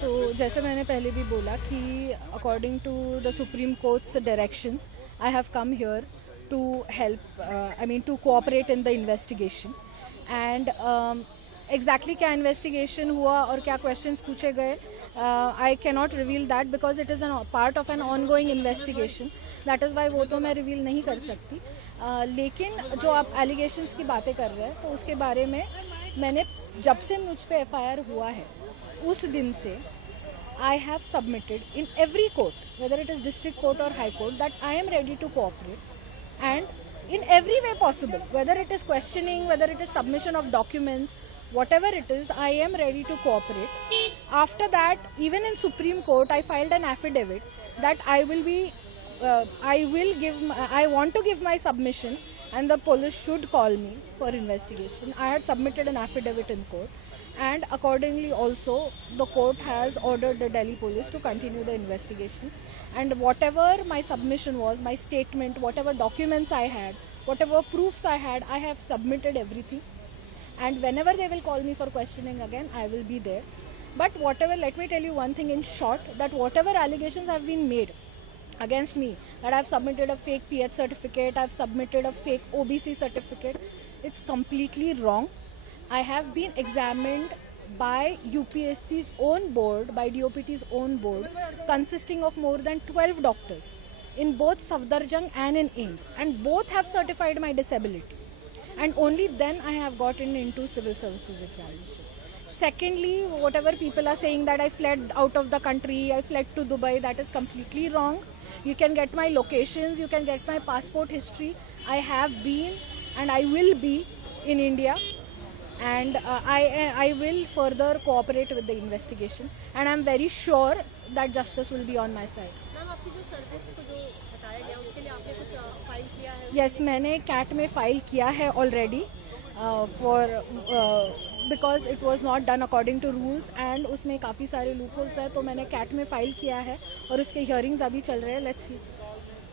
तो जैसे मैंने पहले भी बोला कि according to the Supreme Court's directions I have come here to help to cooperate in the investigation and exactly क्या इन्वेस्टिगेशन हुआ और क्या क्वेश्चंस पूछे गए I can not reveal that because it is an part of an ongoing investigation. That is why वो तो मैं reveal नहीं कर सकती. लेकिन जो आप एलिगेशंस की बातें कर रहे हैं तो उसके बारे में मैंने जब से मुझ पे FIR हुआ है उस दिन से I have submitted in every court, whether it is district court or high court, that I am ready to cooperate and in every way possible, whether it is questioning, whether it is submission of documents, whatever it is, I am ready to cooperate. After that, even in Supreme Court, I filed an affidavit that I want to give my submission and the police should call me for investigation. I had submitted an affidavit in court. And accordingly also the court has ordered the Delhi police to continue the investigation, and whatever my submission was, my statement, whatever documents I had, whatever proofs I had, I have submitted everything. And whenever they will call me for questioning again, I will be there. But whatever, let me tell you one thing in short, that whatever allegations have been made against me, that I have submitted a fake PH certificate, I have submitted a fake OBC certificate, it's completely wrong. I have been examined by UPSC's own board, by DOPT's own board, consisting of more than 12 doctors in both Safdarjung and in AIIMS, and both have certified my disability. And only then I have gotten into civil services examination. Secondly, whatever people are saying that I fled out of the country, I fled to Dubai, that is completely wrong. You can get my locations, you can get my passport history. I have been and I will be in India. And I will further cooperate with the investigation, and I am very sure that justice will be on my side. Ma'am आपकी जो service को जो हटाया गया उसके लिए आपने कुछ फाइल किया है? Yes, मैंने CAT में फाइल किया है already because it was not done according to rules and उसमें काफ़ी सारे loopholes है, तो मैंने CAT में फाइल किया है और उसके hearings अभी चल रहे हैं. Let's see.